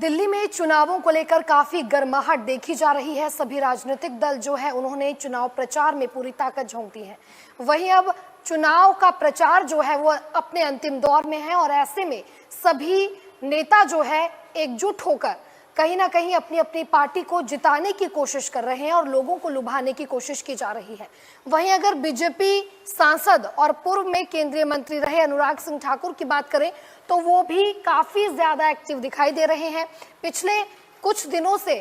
दिल्ली में चुनावों को लेकर काफी गर्माहट देखी जा रही है। सभी राजनीतिक दल जो है उन्होंने चुनाव प्रचार में पूरी ताकत झोंक दी है। वहीं अब चुनाव का प्रचार जो है वो अपने अंतिम दौर में है और ऐसे में सभी नेता जो है एकजुट होकर कहीं ना कहीं अपनी अपनी पार्टी को जिताने की कोशिश कर रहे हैं और लोगों को लुभाने की कोशिश की जा रही है। वहीं अगर बीजेपी सांसद और पूर्व में केंद्रीय मंत्री रहे अनुराग सिंह ठाकुर की बात करें तो वो भी काफी ज्यादा एक्टिव दिखाई दे रहे हैं। पिछले कुछ दिनों से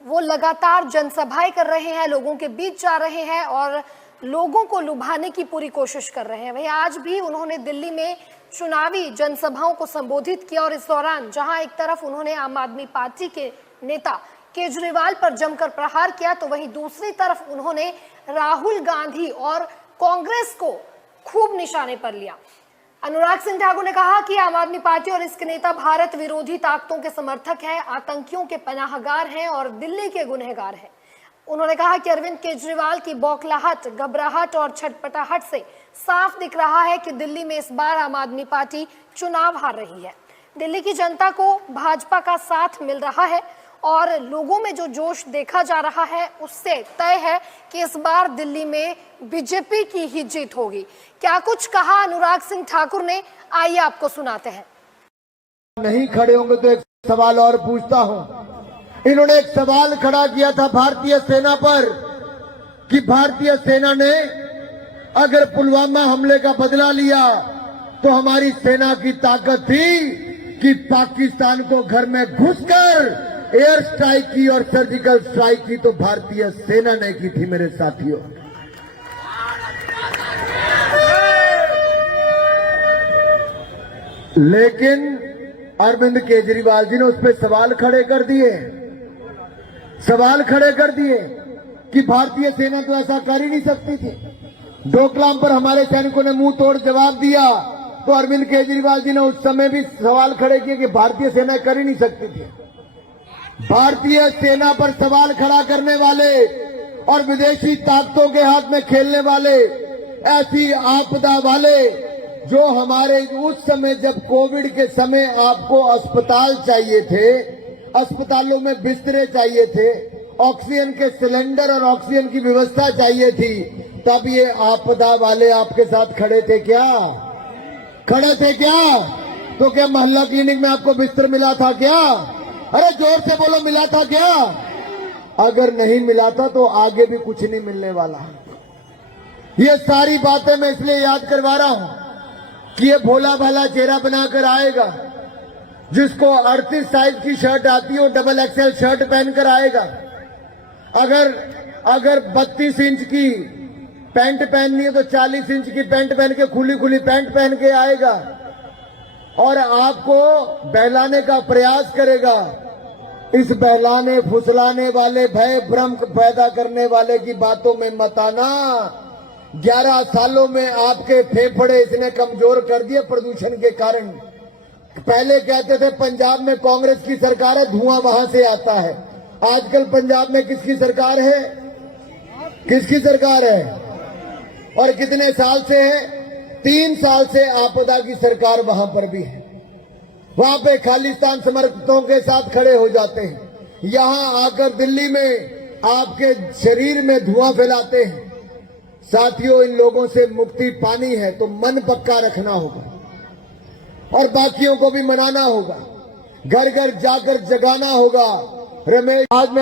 वो लगातार जनसभाएं कर रहे हैं, लोगों के बीच जा रहे हैं और लोगों को लुभाने की पूरी कोशिश कर रहे हैं। वहीं आज भी उन्होंने दिल्ली में चुनावी जनसभाओं को संबोधित किया और इस दौरान जहां एक तरफ उन्होंने आम आदमी पार्टी के नेता केजरीवाल पर जमकर प्रहार किया तो वहीं दूसरी तरफ उन्होंने राहुल गांधी और कांग्रेस को खूब निशाने पर लिया। अनुराग सिंह ठाकुर ने कहा कि आम आदमी पार्टी और इसके नेता भारत विरोधी ताकतों के समर्थक हैं, आतंकियों के पनाहगार हैं और दिल्ली के गुनहगार हैं। उन्होंने कहा कि अरविंद केजरीवाल की बौखलाहट, घबराहट और छटपटाहट से साफ दिख रहा है कि दिल्ली में इस बार आम आदमी पार्टी चुनाव हार रही है। दिल्ली की जनता को भाजपा का साथ मिल रहा है और लोगों में जो जोश देखा जा रहा है उससे तय है कि इस बार दिल्ली में बीजेपी की ही जीत होगी। क्या कुछ कहा अनुराग सिंह ठाकुर ने, आइए आपको सुनाते हैं। नहीं खड़े होंगे तो एक सवाल और पूछता हूं। इन्होंने एक सवाल खड़ा किया था भारतीय सेना पर कि भारतीय सेना ने अगर पुलवामा हमले का बदला लिया तो हमारी सेना की ताकत थी कि पाकिस्तान को घर में घुसकर एयर स्ट्राइक की और सर्जिकल स्ट्राइक की, तो भारतीय सेना ने की थी मेरे साथियों। लेकिन अरविंद केजरीवाल जी ने उस पर सवाल खड़े कर दिए कि भारतीय सेना तो ऐसा कर ही नहीं सकती थी। डोकलाम पर हमारे सैनिकों ने मुंह तोड़ जवाब दिया तो अरविंद केजरीवाल जी ने उस समय भी सवाल खड़े किए कि भारतीय सेना कर ही नहीं सकती थी। भारतीय सेना पर सवाल खड़ा करने वाले और विदेशी ताकतों के हाथ में खेलने वाले, ऐसी आपदा वाले जो हमारे उस समय जब कोविड के समय आपको अस्पताल चाहिए थे, अस्पतालों में बिस्तरे चाहिए थे, ऑक्सीजन के सिलेंडर और ऑक्सीजन की व्यवस्था चाहिए थी, तब ये आपदा वाले आपके साथ खड़े थे क्या? तो क्या मोहल्ला क्लिनिक में आपको बिस्तर मिला था क्या? अरे जोर से बोलो, मिला था क्या? अगर नहीं मिला था तो आगे भी कुछ नहीं मिलने वाला। ये सारी बातें मैं इसलिए याद करवा रहा हूं कि ये भोला भाला चेहरा बनाकर आएगा, जिसको 38 साइज की शर्ट आती है वो डबल एक्सएल शर्ट पहनकर आएगा। अगर 32 इंच की पैंट पहननी है तो 40 इंच की पैंट पहन के, खुली खुली पैंट पहन के आएगा और आपको बहलाने का प्रयास करेगा। इस बहलाने फुसलाने वाले, भय भ्रम पैदा करने वाले की बातों में मत आना। 11 सालों में आपके फेफड़े इसने कमजोर कर दिए प्रदूषण के कारण। पहले कहते थे पंजाब में कांग्रेस की सरकार है, धुआं वहां से आता है। आजकल पंजाब में किसकी सरकार है? और कितने साल से है? 3 साल से आपदा की सरकार वहां पर भी है। वहां पे खालिस्तान समर्थकों के साथ खड़े हो जाते हैं, यहां आकर दिल्ली में आपके शरीर में धुआं फैलाते हैं। साथियों, इन लोगों से मुक्ति पानी है तो मन पक्का रखना होगा और बाकियों को भी मनाना होगा, घर घर जाकर जगाना होगा। रमेश, आज मैं